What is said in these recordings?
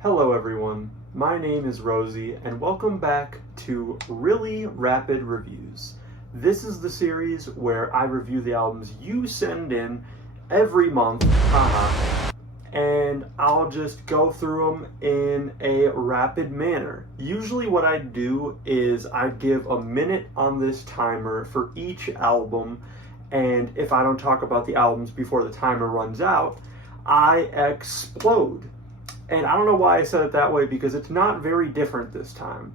Hello everyone, my name is Rosie and welcome back to Really Rapid Reviews. This is the series where I review the albums you send in every month, and I'll just go through them in a rapid manner. Usually what I do is I give a minute on this timer for each album, and if I don't talk about the albums before the timer runs out, I explode. And I don't know why I said it that way because it's not very different this time.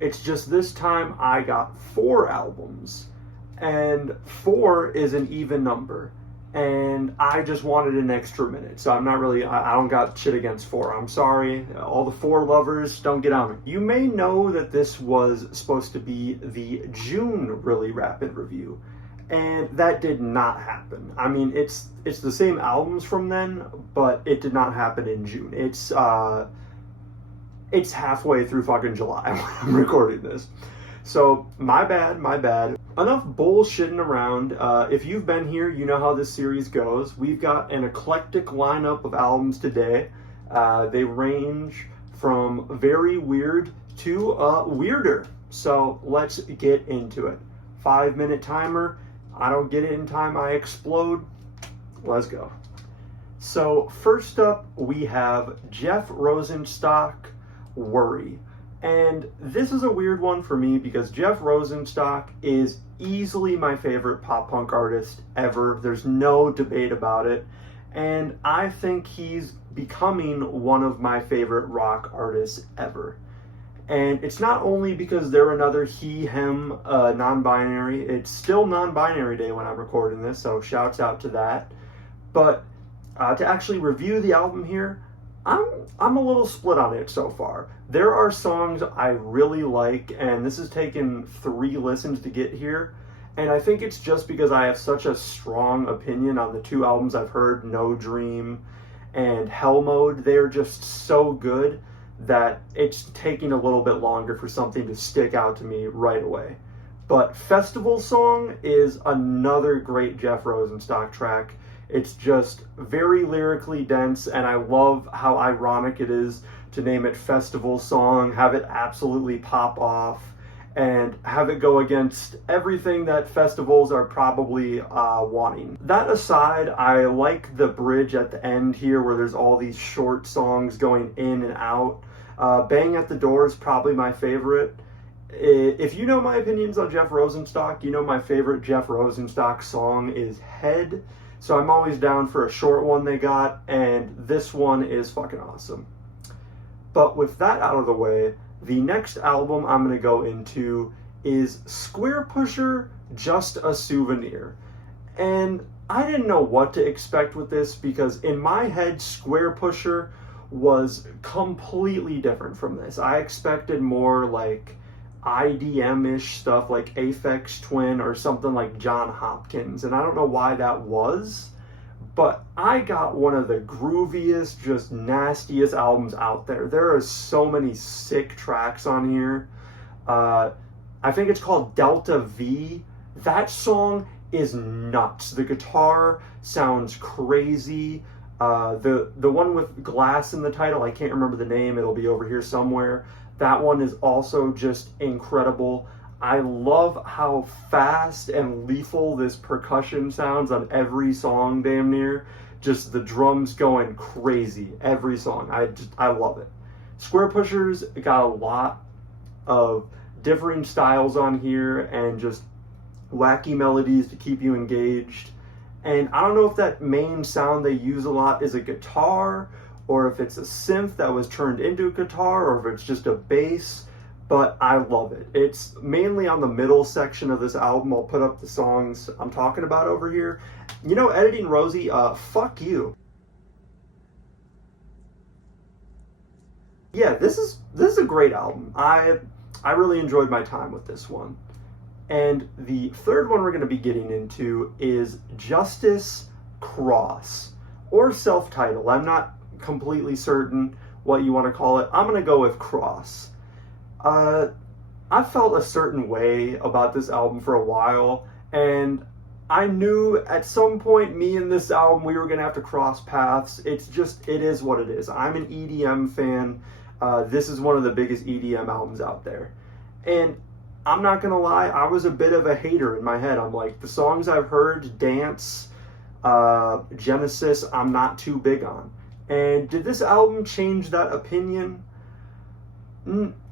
It's just this time I got 4 albums, and 4 is an even number. And I just wanted an extra minute, so I'm not really, I don't got shit against 4. I'm sorry, all the 4 lovers, don't get on me. You may know that this was supposed to be the June Really Rapid review, and that did not happen. I mean, it's the same albums from then, but it did not happen in June. It's halfway through fucking July when I'm recording this. So, my bad. Enough bullshitting around. If you've been here, you know how this series goes. We've got an eclectic lineup of albums today. They range from very weird to weirder. So, let's get into it. 5-minute timer. I don't get it in time, I explode. Let's go. So first up, we have Jeff Rosenstock, Worry. And this is a weird one for me because Jeff Rosenstock is easily my favorite pop punk artist ever. There's no debate about it. And I think he's becoming one of my favorite rock artists ever. And it's not only because they're another he, him, non-binary. It's still non-binary day when I'm recording this, so shouts out to that. But to actually review the album here, I'm a little split on it so far. There are songs I really like, and this has taken 3 listens to get here. And I think it's just because I have such a strong opinion on the 2 albums I've heard, No Dream and Hell Mode. They're just so good that it's taking a little bit longer for something to stick out to me right away. But Festival Song is another great Jeff Rosenstock track. It's just very lyrically dense, and I love how ironic it is to name it Festival Song, have it absolutely pop off, and have it go against everything that festivals are probably wanting. That aside, I like the bridge at the end here where there's all these short songs going in and out. Bang at the Door is probably my favorite. If you know my opinions on Jeff Rosenstock, you know my favorite Jeff Rosenstock song is Head. So I'm always down for a short one they got, and this one is fucking awesome. But with that out of the way, the next album I'm going to go into is Squarepusher, Just a Souvenir. And I didn't know what to expect with this because in my head, Squarepusher was completely different from this. I expected more like IDM-ish stuff like Aphex Twin or something like John Hopkins, and I don't know why that was, but I got one of the grooviest, just nastiest albums out there. There are so many sick tracks on here. I think it's called Delta V. That song is nuts. The guitar sounds crazy. The one with glass in the title, I can't remember the name, it'll be over here somewhere. That one is also just incredible. I love how fast and lethal this percussion sounds on every song, damn near. Just the drums going crazy, every song. I love it. Squarepusher's got a lot of differing styles on here and just wacky melodies to keep you engaged. And I don't know if that main sound they use a lot is a guitar, or if it's a synth that was turned into a guitar, or if it's just a bass, but I love it. It's mainly on the middle section of this album. I'll put up the songs I'm talking about over here. You know, Editing Rosie, fuck you. Yeah, this is a great album. I really enjoyed my time with this one. And the third one we're going to be getting into is Justice Cross, or self-titled. I'm not completely certain what you want to call it. I'm going to go with Cross. I felt a certain way about this album for a while, and I knew at some point, me and this album, we were going to have to cross paths. It is what it is. I'm an EDM fan. This is one of the biggest EDM albums out there. And I'm not going to lie, I was a bit of a hater in my head. I'm like, the songs I've heard, Dance, Genesis, I'm not too big on. And did this album change that opinion?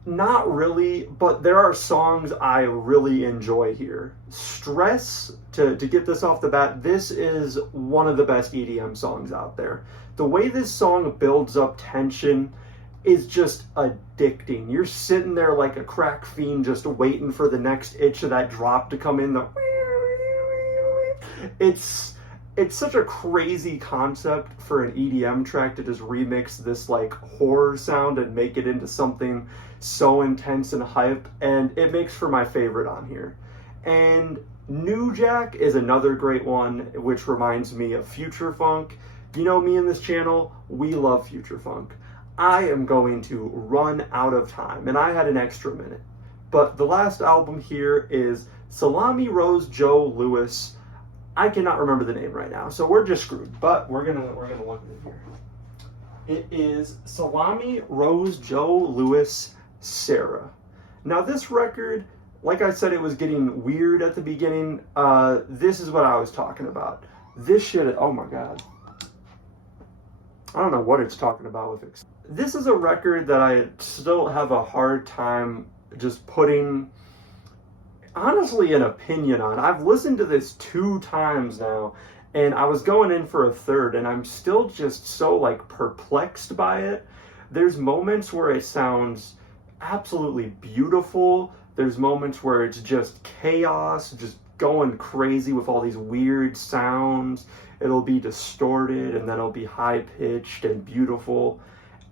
Not really, but there are songs I really enjoy here. Stress, to get this off the bat, this is one of the best EDM songs out there. The way this song builds up tension is just addicting. You're sitting there like a crack fiend just waiting for the next itch of that drop to come in. It's such a crazy concept for an EDM track to just remix this like horror sound and make it into something so intense and hype, and it makes for my favorite on here. And New Jack is another great one, which reminds me of Future Funk. You know me and this channel, we love Future Funk. I am going to run out of time, and I had an extra minute. But the last album here is Salami, Rose, Joe, Lewis. I cannot remember the name right now, so we're just screwed. But we're gonna look at it here. It is Salami, Rose, Joe, Lewis, Sarah. Now this record, like I said, it was getting weird at the beginning. This is what I was talking about. This shit, oh my god. I don't know what it's talking about with it. This is a record that I still have a hard time just putting, honestly, an opinion on. I've listened to this 2 times now, and I was going in for a third, and I'm still just so like perplexed by it. There's moments where it sounds absolutely beautiful. There's moments where it's just chaos, just going crazy with all these weird sounds. It'll be distorted, and then it'll be high-pitched and beautiful.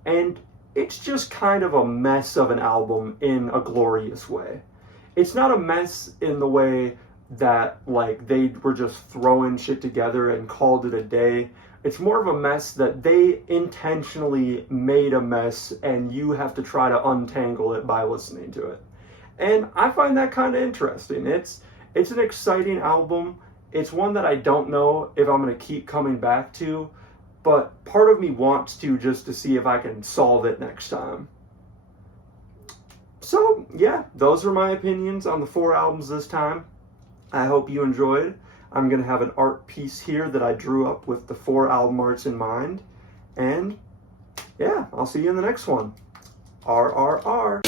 And it's just kind of a mess of an album in a glorious way. It's not a mess in the way that, like, they were just throwing shit together and called it a day. It's more of a mess that they intentionally made a mess, and you have to try to untangle it by listening to it. And I find that kind of interesting. It's an exciting album. It's one that I don't know if I'm going to keep coming back to, but part of me wants to, just to see if I can solve it next time. So, yeah, those are my opinions on the 4 albums this time. I hope you enjoyed. I'm going to have an art piece here that I drew up with the 4 album arts in mind. And, yeah, I'll see you in the next one. RRR.